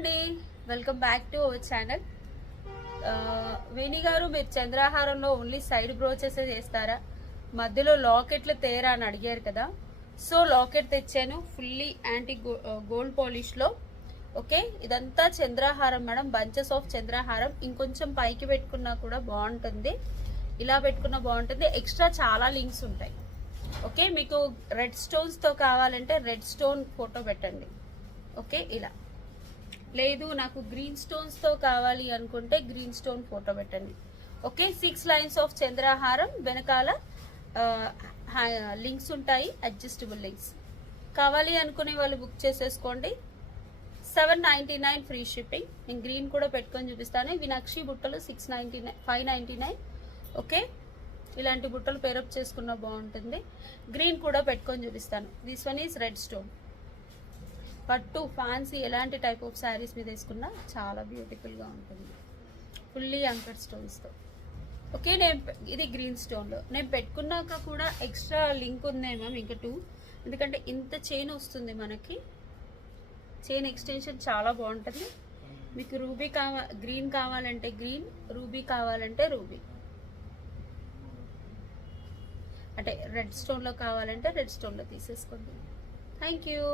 అండి, welcome back to our channel. Veni గారు, మీరు చంద్రహారంలో ఓన్లీ సైడ్ బ్రోచెస్ చేస్తారా, మధ్యలో లాకెట్లు తేరా అని అడిగారు కదా. సో లాకెట్ తెచ్చాను, ఫుల్లీ యాంటీ గోల్డ్ పాలిష్ లో. ఓకే, ఇదంతా చంద్రహారం మేడం, బంచెస్ ఆఫ్ చంద్రహారం. ఇంకొంచెం పైకి పెట్టుకున్నా కూడా బాగుంటుంది, ఇలా పెట్టుకున్నా బాగుంటుంది. ఎక్స్ట్రా చాలా లింక్స్ ఉంటాయి. ఓకే, మీకు రెడ్ స్టోన్స్ తో కావాలంటే రెడ్ స్టోన్ ఫోటో పెట్టండి. ఓకే, ఇలా. లేదు నాకు గ్రీన్ స్టోన్స్ తో కావాలి అనుకుంటే గ్రీన్ స్టోన్ ఫోటో పెట్టండి. ఓకే, 6 లైన్స్ ఆఫ్ చంద్రహారం, వెనకాల లింక్స్ ఉంటాయి, అడ్జస్టబుల్ లింక్స్. కావాలి అనుకునే వాళ్ళు బుక్ చేసేసుకోండి. 799 ఫ్రీ షిప్పింగ్. నేను గ్రీన్ కూడా పెట్టుకొని చూపిస్తాను. ఇవి నక్షి బుట్టలు 699, 599. ఓకే, ఇలాంటి బుట్టలు పేరప్ చేసుకున్న బాగుంటుంది. గ్రీన్ కూడా పెట్టుకొని చూపిస్తాను. This one is red stone. పట్టు ఫ్యాన్సీ ఎలాంటి టైప్ ఆఫ్ శారీస్ మీద వేసుకున్నా చాలా బ్యూటిఫుల్గా ఉంటుంది, ఫుల్లీ అంకర్ స్టోన్స్తో. ఓకే, ఇది గ్రీన్ స్టోన్లో నేను పెట్టుకున్నాక కూడా ఎక్స్ట్రా లింక్ ఉందేమో ఇంకా 2, ఎందుకంటే ఇంత చైన్ వస్తుంది మనకి. చైన్ ఎక్స్టెన్షన్ చాలా బాగుంటుంది. మీకు రూబీ గ్రీన్ కావాలంటే గ్రీన్, రూబీ కావాలంటే రూబీ, అంటే రెడ్ స్టోన్లో కావాలంటే రెడ్ స్టోన్లో తీసేసుకోండి. Thank you.